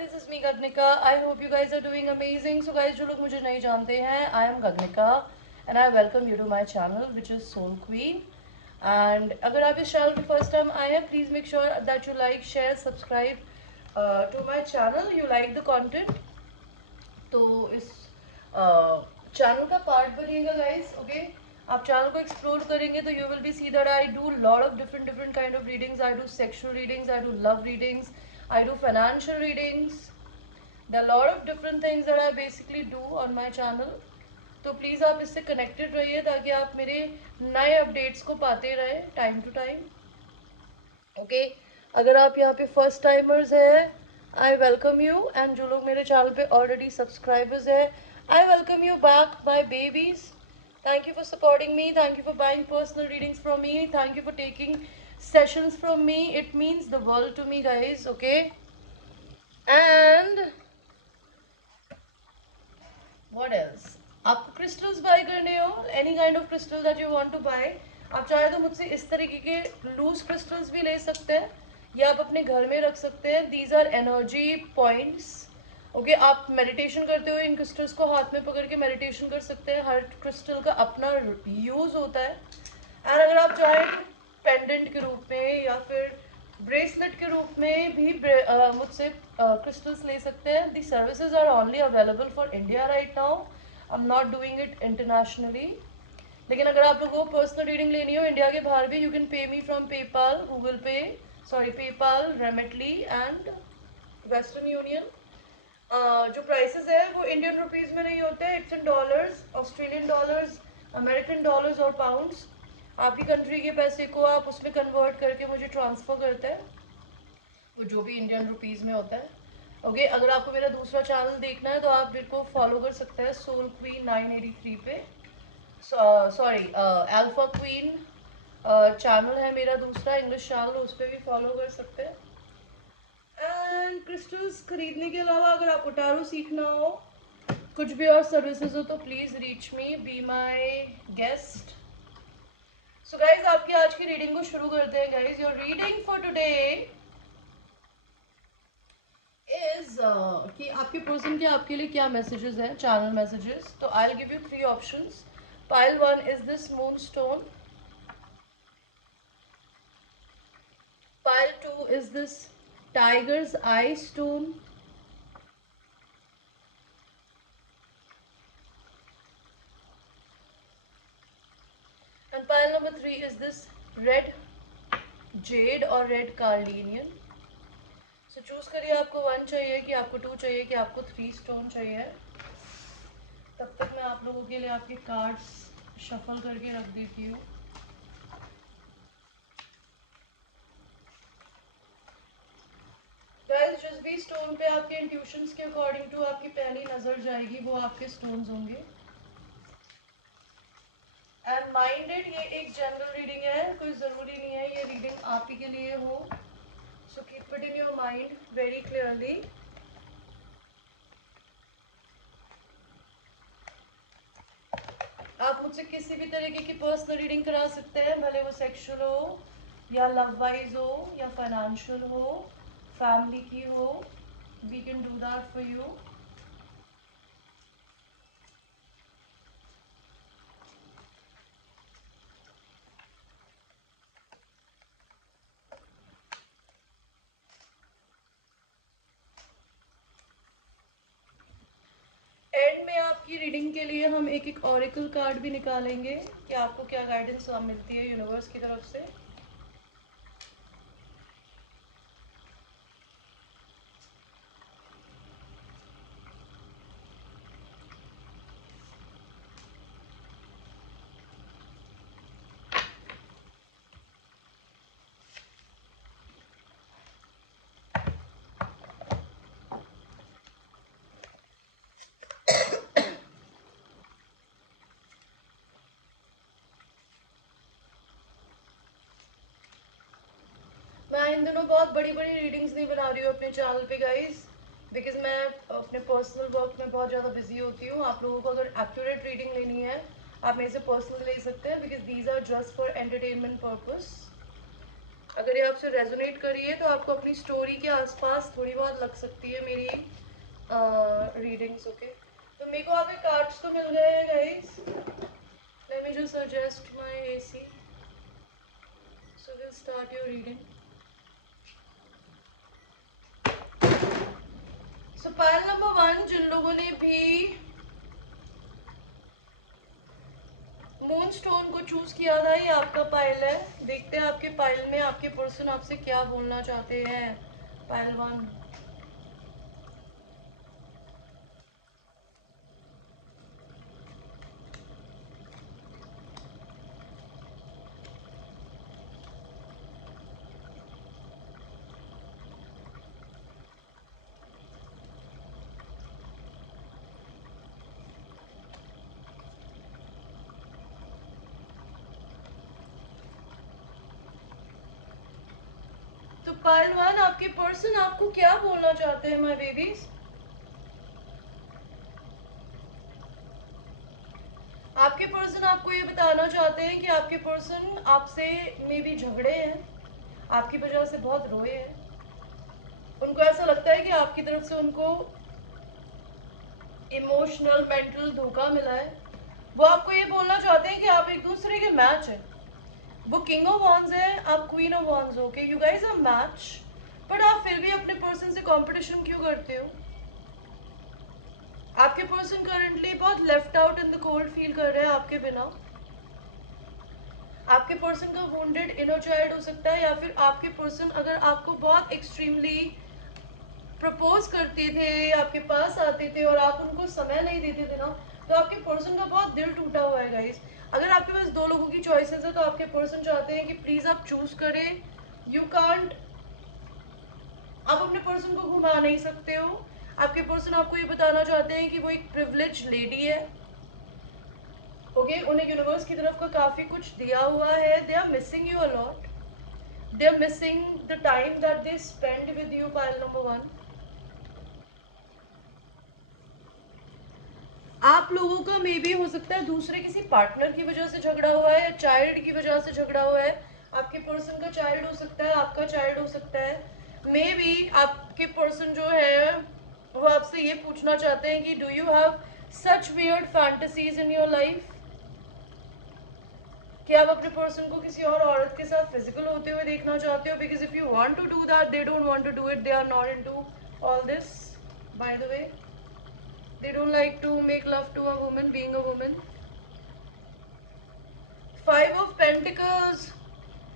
this is me Gagnika. I hope you guys are doing amazing. So guys, जो लोग मुझे नहीं जानते हैं, I am Gagnika and I welcome you to my channel which is Soul Queen. And अगर आप इस channel पे first time आए हैं, please make sure that you like, share, subscribe to my channel. You like the content. तो इस channel का part बनिएगा गाइस. ओके, आप चैनल को एक्सप्लोर करेंगे तो you will be see that I do lot of different kind of readings. I do sexual readings, I do love readings, I do financial readings. There are a lot of different things that I basically do on my channel. तो please आप इससे connected रहिए ताकि आप मेरे नए updates को पाते रहे टाइम टू टाइम. ओके, अगर आप यहाँ पे फर्स्ट टाइमर्स हैं, आई वेलकम यू. एंड जो लोग मेरे चैनल पे ऑलरेडी सब्सक्राइबर्स हैं, I welcome you back my babies. Thank you for supporting me. Thank you for buying personal readings from me. Thank you for taking sessions from me. It means the world to me, guys. Okay. And what else? आपको crystals buy करने हो, any kind of crystal that you want to buy, आप चाहे तो मुझसे इस तरीके के loose crystals भी ले सकते हैं या आप अपने घर में रख सकते हैं. These are energy points. Okay, आप मेडिटेशन करते हुए इन क्रिस्टल्स को हाथ में पकड़ के मेडिटेशन कर सकते हैं. हर क्रिस्टल का अपना यूज़ होता है. एंड अगर आप चाहें पेंडेंट के रूप में या फिर ब्रेसलेट के रूप में भी मुझसे क्रिस्टल्स ले सकते हैं. The services are only available for India right now. I am not doing it internationally. लेकिन अगर आप लोगों को पर्सनल रीडिंग लेनी हो इंडिया के बाहर भी, you can pay me from PayPal, Google Pay, sorry PayPal, Remitly and Western Union. जो प्राइसेस है वो इंडियन रुपीज़ में नहीं होते. It's in dollars, Australian dollars, American dollars और पाउंड्स. आपकी कंट्री के पैसे को आप उसमें कन्वर्ट करके मुझे ट्रांसफ़र करते हैं, वो जो भी इंडियन रुपीज़ में होता है. ओके, अगर आपको मेरा दूसरा चैनल देखना है तो आप मेरे को फॉलो कर सकते हैं सोल क्वीन 983 पे. सॉरी, अल्फा क्वीन चैनल है मेरा दूसरा इंग्लिश चैनल, उस पर भी फॉलो कर सकते हैं. एंड क्रिस्टल्स खरीदने के अलावा अगर आपको टैरो सीखना हो, कुछ भी और सर्विसेज हो, तो please reach me, be my guest. So guys, आपकी आज की रीडिंग को शुरू करते हैं. Guys, your reading for today is कि आपके पर्सन के आपके लिए क्या मैसेजेस हैं, चैनल मैसेजेस. तो I will give you 3 options. Pile 1 is this moon stone. Pile 2 is this tiger's eye stone. And pile number 3 is this red jade or red carnelian. So choose करिए, आपको 1 चाहिए कि आपको 2 चाहिए कि आपको 3 स्टोन चाहिए. तब तक मैं आप लोगों के लिए आपके कार्ड्स शफल करके रख देती हूँ. गाइस, जिस भी स्टोन पे आपके इंट्यूशंस के अकॉर्डिंग टू आपकी पहली नज़र जाएगी वो आपके स्टोन्स होंगे. एंड माइंडेड, ये एक जनरल रीडिंग है, कोई ज़रूरी नहीं है ये रीडिंग आप ही के लिए हो. So keep it in your mind very clearly. आप मुझसे किसी भी तरीके की पर्सनल रीडिंग करा सकते हैं, भले वो सेक्सुअल हो या लव वाइज हो या फाइनेंशियल हो, फैमिली की हो. We can do that for you. End में आपकी रीडिंग के लिए हम एक एक ऑरिकल कार्ड भी निकालेंगे कि आपको क्या गाइडेंस मिलती है यूनिवर्स की तरफ से. मैं इन दिनों बहुत बड़ी बड़ी रीडिंग्स नहीं बना रही हूँ अपने चैनल पे गाइस, बिकॉज मैं अपने पर्सनल वर्क में बहुत ज़्यादा बिजी होती हूँ. आप लोगों को अगर एक्यूरेट रीडिंग लेनी है आप मेरे से पर्सनल ले सकते हैं, because these are just for entertainment purpose. अगर ये आपसे रेजोनेट करी है तो आपको अपनी स्टोरी के आसपास थोड़ी बहुत लग सकती है मेरी रीडिंग्स। ओके, तो मेरे को आपके कार्ड्स तो मिल गए हैं guys. Let me just suggest my AC, so will start your reading. So pile number 1, जिन लोगों ने भी मून स्टोन को चूज किया था, ये आपका पाइल है। देखते हैं आपके पाइल में आपके पर्सन आपसे क्या बोलना चाहते हैं। पाइल 1, तो पाइल 1, आपके पर्सन आपको क्या बोलना चाहते हैं माय बेबीज। आपके पर्सन आपको ये बताना चाहते हैं कि आपके पर्सन आपसे मे बी झगड़े हैं, आपकी वजह से बहुत रोए हैं। उनको ऐसा लगता है कि आपकी तरफ से उनको इमोशनल मेंटल धोखा मिला है। वो आपको ये बोलना चाहते हैं कि आप एक दूसरे के मैच हैं। वो किंग ऑफ वॉन्ड्स है, आप क्वीन ऑफ वॉन्ड्स हो। Okay, you guys are match, but आप फिर भी अपने पर्सन से कंपटीशन क्यों करते हो। आपके पर्सन करंटली बहुत left out in the cold feel कर रहे हैं आपके बिना। आपके पर्सन का वुंडेड इनर चाइल्ड हो सकता है, या फिर आपके पर्सन अगर आपको बहुत एक्सट्रीमली प्रपोज करते थे, आपके पास आते थे और आप उनको समय नहीं देते थे ना, तो आपके पर्सन का बहुत दिल टूटा हुआ है गाइस। अगर आपके पास दो लोगों की चॉइसेस है तो आपके पर्सन चाहते हैं कि प्लीज आप चूज करें। यू कांट, आप अपने पर्सन को घुमा नहीं सकते हो। आपके पर्सन आपको ये बताना चाहते हैं कि वो एक प्रिविलेज लेडी है। ओके, उन्हें यूनिवर्स की तरफ का काफी कुछ दिया हुआ है। They are missing you a lot, they are missing the time that they spend with you. Pile number 1, आप लोगों का मे बी हो सकता है दूसरे किसी पार्टनर की वजह से झगड़ा हुआ है, या चाइल्ड की वजह से झगड़ा हुआ है। आपके पर्सन का चाइल्ड हो सकता है, आपका चाइल्ड हो सकता है। मे बी आपके पर्सन जो है वो आपसे ये पूछना चाहते हैं कि do you have such weird fantasies in your life. कि आप अपने पर्सन को किसी और औरत के साथ फिजिकल होते हुए देखना चाहते हो। Because if you want to do that, they don't want to do it, they are not into all this. By the way, they don't like to make love to a woman being a woman. 5 of Pentacles,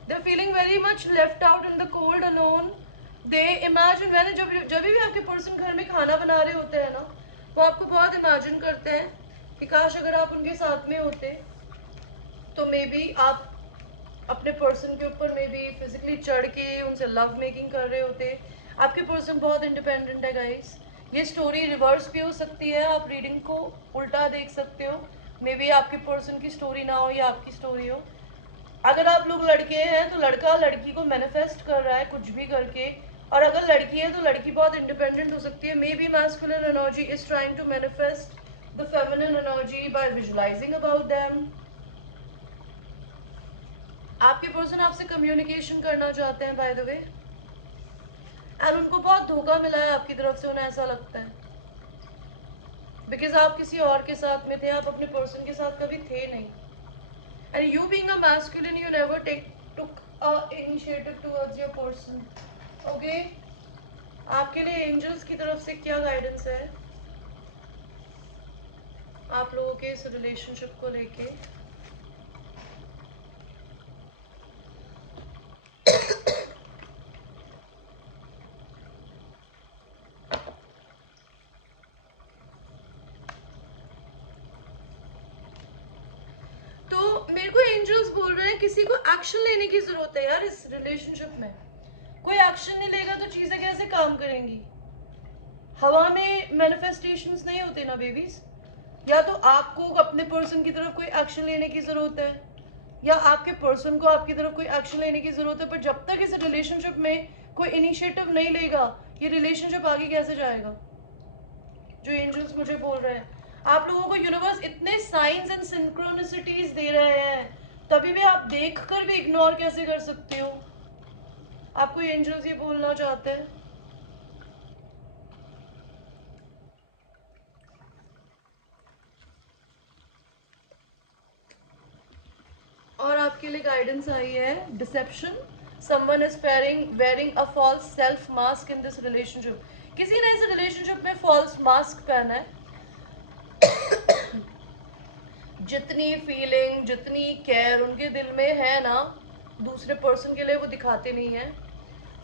they're feeling very much left out in the cold, alone. They imagine, मैंने जब भी आपके person घर में खाना बना रहे होते हैं ना, वो आपको बहुत इमेजिन करते हैं कि काश अगर आप उनके साथ में होते, तो मे बी आप अपने पर्सन के ऊपर मे बी फिजिकली चढ़ के उनसे लव मेकिंग कर रहे होते। आपके पर्सन बहुत इंडिपेंडेंट है गाइस। ये स्टोरी रिवर्स भी हो सकती है, आप रीडिंग को उल्टा देख सकते हो। मे बी आपके पर्सन की स्टोरी ना हो या आपकी स्टोरी हो। अगर आप लोग लड़के हैं तो लड़का लड़की को मैनिफेस्ट कर रहा है कुछ भी करके, और अगर लड़की है तो लड़की बहुत इंडिपेंडेंट हो सकती है। Maybe masculine energy is trying to manifest the feminine energy by visualising about them. आपके पर्सन आपसे कम्युनिकेशन करना चाहते हैं बाय द वे, और उनको बहुत धोखा मिला है आपकी तरफ से, उन्हें ऐसा लगता है। बिकॉज आप किसी और के साथ में थे, आप अपने पर्सन के साथ कभी थे नहीं। And you being a masculine, you never took a initiative towards your person. Okay, आपके लिए एंजल्स की तरफ से क्या गाइडेंस है आप लोगों के इस रिलेशनशिप को लेके। मेरे को एंजल्स बोल रहे हैं किसी को एक्शन लेने की जरूरत है यार इस रिलेशनशिप में। कोई एक्शन नहीं लेगा तो चीजें कैसे काम करेंगी। हवा में मैनिफेस्टेशंस नहीं होते ना बेबीज। या तो आपको अपने पर्सन की तरफ कोई एक्शन लेने की जरूरत है, या आपके पर्सन को आपकी तरफ कोई एक्शन लेने की जरूरत है। पर जब तक इस रिलेशनशिप में कोई इनिशिएटिव नहीं लेगा, ये रिलेशनशिप आगे कैसे जाएगा। जो एंजल्स मुझे बोल रहे हैं, आप लोगों को यूनिवर्स इतने साइंस एंड सिंक्रोनिसिटीज दे रहे हैं, तभी भी आप देखकर भी इग्नोर कैसे कर सकते हो। आपको एंजल्स ये बोलना चाहते हैं? और आपके लिए गाइडेंस आई है deception, someone is wearing a false self mask in this relationship. किसी ने इस रिलेशनशिप में फॉल्स मास्क पहना है। जितनी फीलिंग, जितनी केयर उनके दिल में है ना, दूसरे पर्सन के लिए वो दिखाते नहीं है।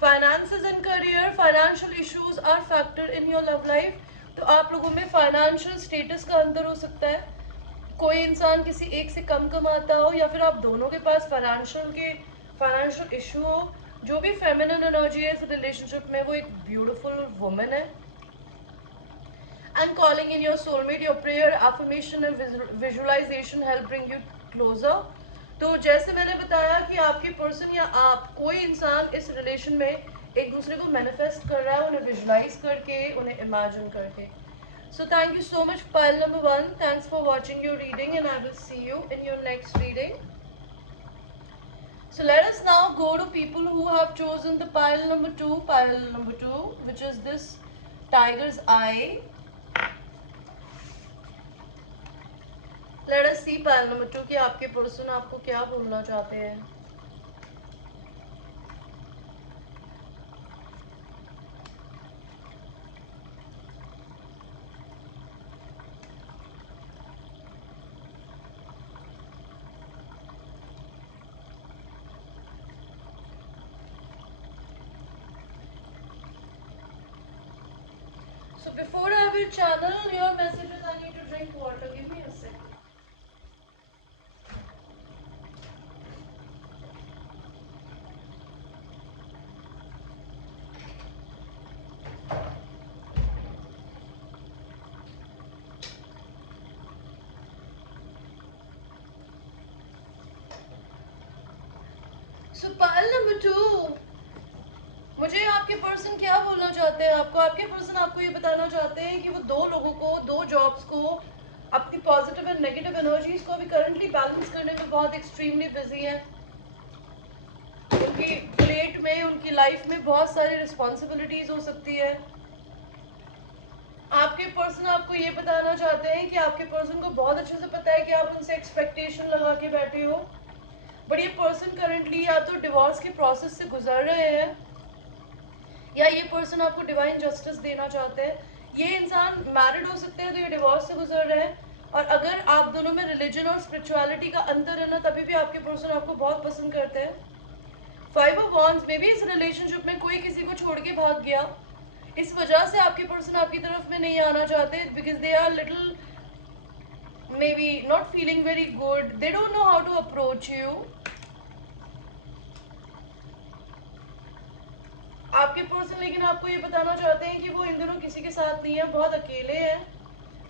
Finances and career, financial issues are factor in your love life. तो आप लोगों में फाइनेंशियल स्टेटस का अंतर हो सकता है। कोई इंसान किसी एक से कम कमाता हो, या फिर आप दोनों के पास फाइनेंशियल इशू हो। जो भी फेमिनिन एनर्जी है इस रिलेशनशिप में, वो एक ब्यूटीफुल वुमन है। And calling in your soulmate, your prayer, affirmation and visualization help bring you closer. तो जैसे मैंने बताया कि आपके पर्सन या आप, कोई इंसान इस रिलेशन में एक दूसरे को मैनिफेस्ट कर रहा है, उन्हें विजुलाइज करके, उन्हें इमेजिन करके। So thank you so much, pile number 1. Thanks for watching your reading, and I will see you in your next reading. So let us now go to people who have chosen the pile number 2, which is this tiger's eye. Let us see pile number 2 कि आपके person आपको क्या बोलना चाहते हैं। So before I will channel your messages, I need to drink water. Give me a second. So pile number 2, मुझे आपके person क्या बोलना चाहते हैं आपको। आपके पर्सन आपको ये बताना चाहते हैं कि वो दो लोगों को, दो जॉब्स को, अपनी पॉजिटिव एंड नेगेटिव एनर्जीज को अभी करंटली बैलेंस करने में बहुत एक्सट्रीमली बिजी है। उनकी प्लेट में, उनकी लाइफ में बहुत सारी रिस्पॉन्सिबिलिटीज हो सकती है। आपके पर्सन आपको ये बताना चाहते हैं कि आपके पर्सन को बहुत अच्छे से पता है कि आप उनसे एक्सपेक्टेशन लगा के बैठे हो, बट ये पर्सन करंटली या तो डिवोर्स के प्रोसेस से गुजर रहे हैं, या ये पर्सन आपको डिवाइन जस्टिस देना चाहते हैं। ये इंसान मैरिड हो सकते हैं, तो ये डिवोर्स से गुजर रहे हैं। और अगर आप दोनों में रिलीजन और स्पिरिचुअलिटी का अंतर है ना, तभी भी आपके पर्सन आपको बहुत पसंद करते हैं। 5 ऑफ वॉन्ड्स में भी इस रिलेशनशिप में कोई किसी को छोड़ के भाग गया, इस वजह से आपके पर्सन आपकी तरफ में नहीं आना चाहते, because they are little maybe not feeling very good, they don't know how to approach you. आपके पर्सन लेकिन आपको ये बताना चाहते हैं कि वो इन दिनों किसी के साथ नहीं है, बहुत अकेले हैं।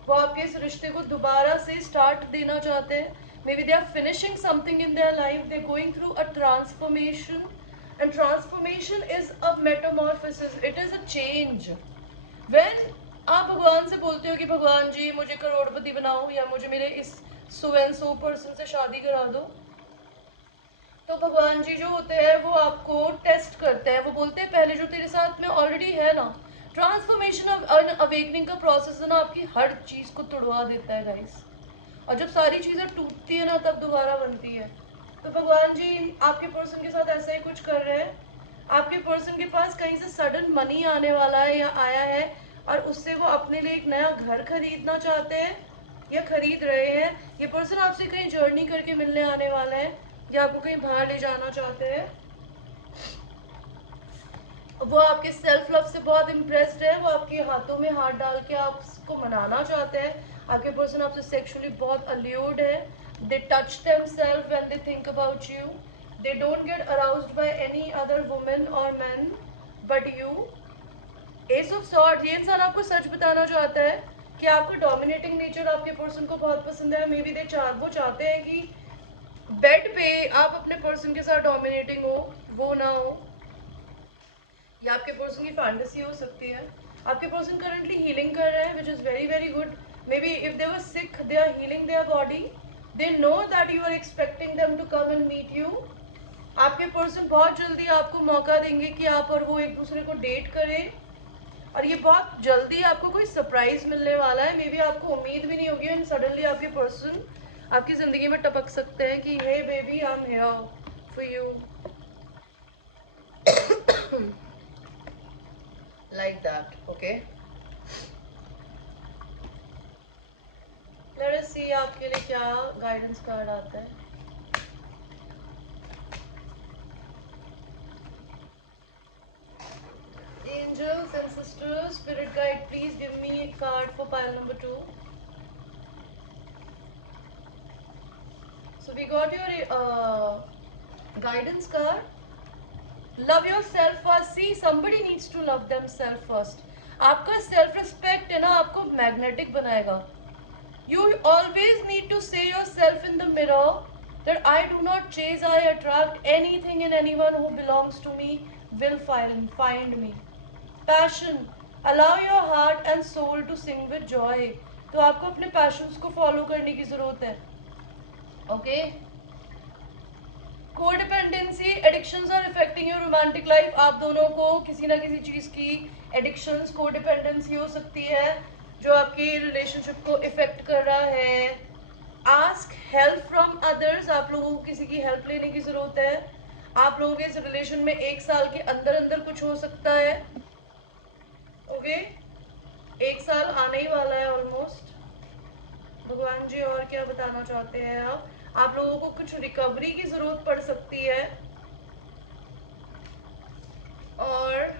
वो आपके इस रिश्ते को दोबारा से स्टार्ट देना चाहते हैं। Maybe they are finishing something in their life, they going through a transformation, and transformation is a metamorphosis, it is a change. When आप भगवान से बोलते हो कि भगवान जी मुझे करोड़पति बनाओ, या मुझे मेरे इस सो एंड सो पर्सन से शादी करा दो, तो भगवान जी जो होते हैं वो आपको टेस्ट करते हैं। वो बोलते हैं पहले जो तेरे साथ में ऑलरेडी है ना, ट्रांसफॉर्मेशन अवेकनिंग का प्रोसेस है ना, आपकी हर चीज़ को तोड़वा देता है गाइस। और जब सारी चीज़ें टूटती है ना, तब दोबारा बनती है। तो भगवान जी आपके पर्सन के साथ ऐसा ही कुछ कर रहे हैं। आपके पर्सन के पास कहीं से सडन मनी आने वाला है या आया है, और उससे वो अपने लिए एक नया घर खरीदना चाहते हैं या खरीद रहे हैं। ये पर्सन आपसे कहीं जर्नी करके मिलने आने वाला है, या आपको कहीं बाहर ले जाना चाहते हैं। वो आपके सेल्फ लव से बहुत इम्प्रेस्ड है, वो आपके हाथों में हाथ डाल के आपको मनाना चाहते हैं। आपके पर्सन आपसे सेक्सुअली बहुत अल्यूर्ड है। They touch themselves when they think about you, they don't get aroused by any other women और man but you. Ace of sword, ये इंसान आपको सच बताना चाहता है कि आपका डोमिनेटिंग नेचर आपके पर्सन को बहुत पसंद है। मे बी वो चाहते हैं कि बेड पे आप अपने पर्सन के साथ डोमिनेटिंग हो, वो ना हो। या आपके पर्सन की फैंटेसी हो सकती है। आपके पर्सन करंटली हीलिंग कर रहे हैं, which is very very good. Maybe if they were sick, they are healing their body, they know that you are expecting them to come and meet you. आपके person बहुत जल्दी आपको मौका देंगे कि आप और वो एक दूसरे को डेट करें, और ये बहुत जल्दी आपको कोई सरप्राइज मिलने वाला है। मे बी आपको उम्मीद भी नहीं होगी एंड सडनली आपके पर्सन आपकी जिंदगी में टपक सकते हैं कि hey baby I am here for you, like that. Okay, let us see आपके लिए क्या गाइडेंस कार्ड आता है। Angels and sisters, spirit guide, please give me a card for pile number 2. So we got your guidance card. Love yourself first. See, somebody needs to love themselves first. आपका self respect है ना, आपको magnetic बनाएगा. You always need to say yourself in the mirror that I do not chase, I attract anything and anyone who belongs to me will find me. Passion, allow your heart and soul to sing with joy. तो आपको अपने passions को follow करने की जरूरत है. Okay? Codependency, addictions are affecting your romantic life. आप दोनों को किसी ना किसी चीज की एडिक्शंस, कोडिपेंडेंसी हो सकती है जो आपकी रिलेशनशिप को इफेक्ट कर रहा है. Ask help from others. आप लोगों को किसी की हेल्प लेने की जरूरत है. आप लोगों के इस रिलेशन में 1 साल के अंदर अंदर कुछ हो सकता है. ओके, 1 साल आने ही वाला है ऑलमोस्ट. भगवान जी और क्या बताना चाहते हैं आप लोगों को कुछ रिकवरी की जरूरत पड़ सकती है, और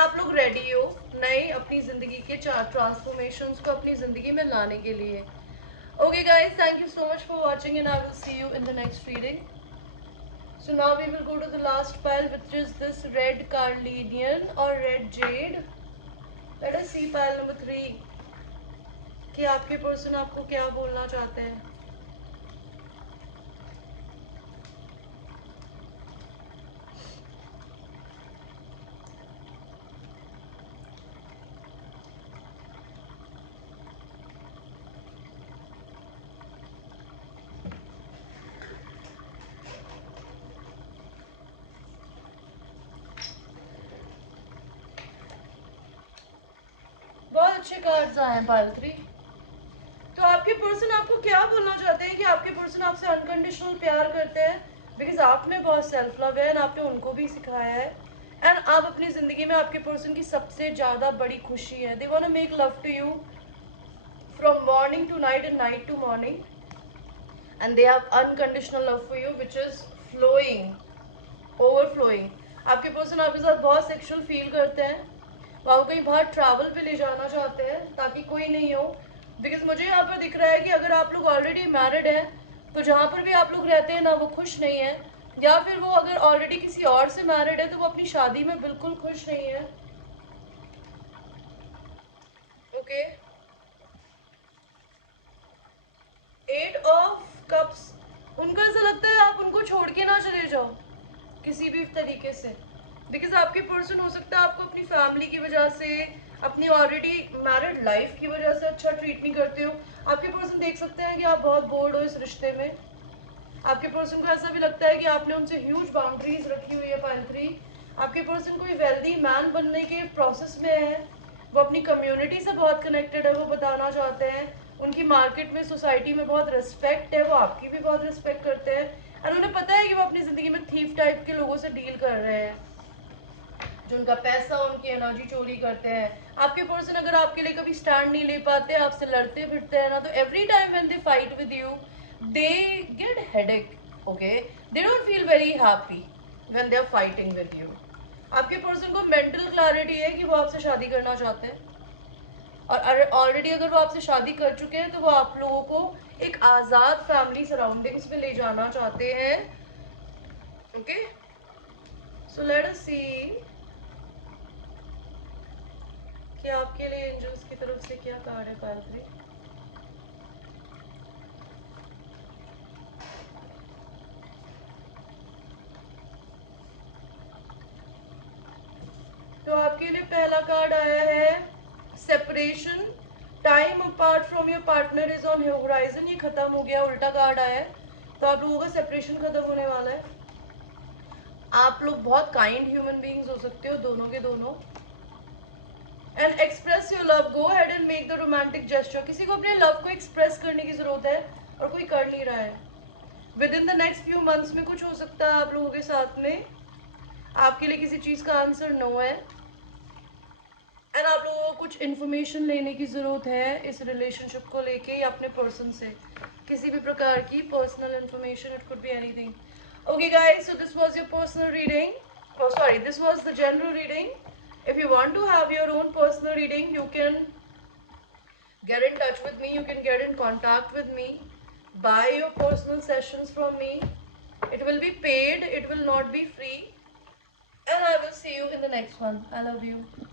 आप लोग रेडी हो नए अपनी जिंदगी के ट्रांसफॉर्मेशंस को अपनी जिंदगी में लाने के लिए. Okay guys, thank you so much for watching and I will see you in the next reading. So now we will go to the last pile, which is this red carnelian or red jade. Let us see pile number 3 कि आपके person आपको क्या बोलना चाहते हैं. बहुत अच्छे cards आए हैं पाइल 3. तो आपके पर्सन आपको क्या बोलना चाहते हैं कि आपके पर्सन आपसे अनकंडीशनल प्यार करते हैं, बिकॉज आप में बहुत सेल्फ लव है एंड आपने उनको भी सिखाया है. एंड आप अपनी जिंदगी में आपके पर्सन की सबसे ज्यादा बड़ी खुशी है. They want to make love to you from morning to night and night to morning, and they have unconditional love for you which is flowing, overflowing. आपके पर्सन आपके साथ बहुत सेक्सुअल फील करते हैं. वो आपको कहीं बाहर ट्रैवल पे ले जाना चाहते हैं ताकि कोई नहीं हो, बिकॉज मुझे यहाँ पर दिख रहा है कि अगर आप लोग ऑलरेडी मैरिड हैं तो जहाँ पर भी आप लोग रहते हैं ना वो खुश नहीं है, या फिर वो अगर ऑलरेडी किसी और से मैरिड है तो वो अपनी शादी में बिल्कुल खुश नहीं है. Okay, 8 of cups. उनको ऐसा लगता है आप उनको छोड़ के ना चले जाओ किसी भी तरीके से, बिकॉज आपके पर्सन हो सकता है आपको अपनी फैमिली की वजह से, अपनी ऑलरेडी मैरिड लाइफ की वजह से अच्छा ट्रीट नहीं करते हो. आपके पर्सन देख सकते हैं कि आप बहुत बोर्ड हो इस रिश्ते में. आपके पर्सन को ऐसा भी लगता है कि आपने उनसे ह्यूज बाउंड्रीज रखी हुई है. पाइल 3, आपके पर्सन कोई वेल्दी मैन बनने के प्रोसेस में है. वो अपनी कम्युनिटी से बहुत कनेक्टेड है, वो बताना चाहते हैं. उनकी मार्केट में, सोसाइटी में बहुत रिस्पेक्ट है, वो आपकी भी बहुत रिस्पेक्ट करते हैं. और उन्हें पता है कि वो अपनी जिंदगी में थीफ टाइप के लोगों से डील कर रहे हैं जो उनका पैसा, उनकी एनर्जी चोरी करते हैं. आपके पर्सन अगर आपके लिए कभी स्टैंड नहीं ले पाते, आपसे लड़ते फिरते हैं ना, तो every time when they fight with you they get headache. Okay, they don't feel very happy when they are fighting with you. आपके पर्सन को मेंटल क्लैरिटी है कि वो आपसे शादी करना चाहते हैं, और ऑलरेडी अगर वो आपसे शादी कर चुके हैं तो वो आप लोगों को एक आज़ाद फैमिली सराउंडिंग्स में ले जाना चाहते हैं. ओके, सो लेट अस सी कि आपके लिए एंजल्स की तरफ से क्या कार्ड है. पाइल 3, तो आपके लिए पहला कार्ड आया है separation. Time apart from your partner is on horizon. ये खत्म हो गया. उल्टा कार्ड आया है तो आप लोगों का सेपरेशन खत्म होने वाला है। आप लोग बहुत काइंड ह्यूमन बीइंग्स हो सकते हो, दोनों के दोनों। And express your love, go head and make the romantic gesture. किसी को अपने लव को एक्सप्रेस करने की जरूरत है और कोई कर नहीं रहा है। With in the next few months में कुछ हो सकता है आप लोगों के साथ में, आपके लिए किसी चीज का आंसर नो है। एंड आप लोगों को कुछ इन्फॉर्मेशन लेने की ज़रूरत है इस रिलेशनशिप को लेके या अपने पर्सन से, किसी भी प्रकार की personal information, it could be anything. Okay guys, so this was your personal reading, oh sorry, this was the general reading. If you want to have your own personal reading, you can get in touch with me, you can get in contact with me, buy your personal sessions from me. It will be paid, it will not be free. And I will see you in the next one. I love you.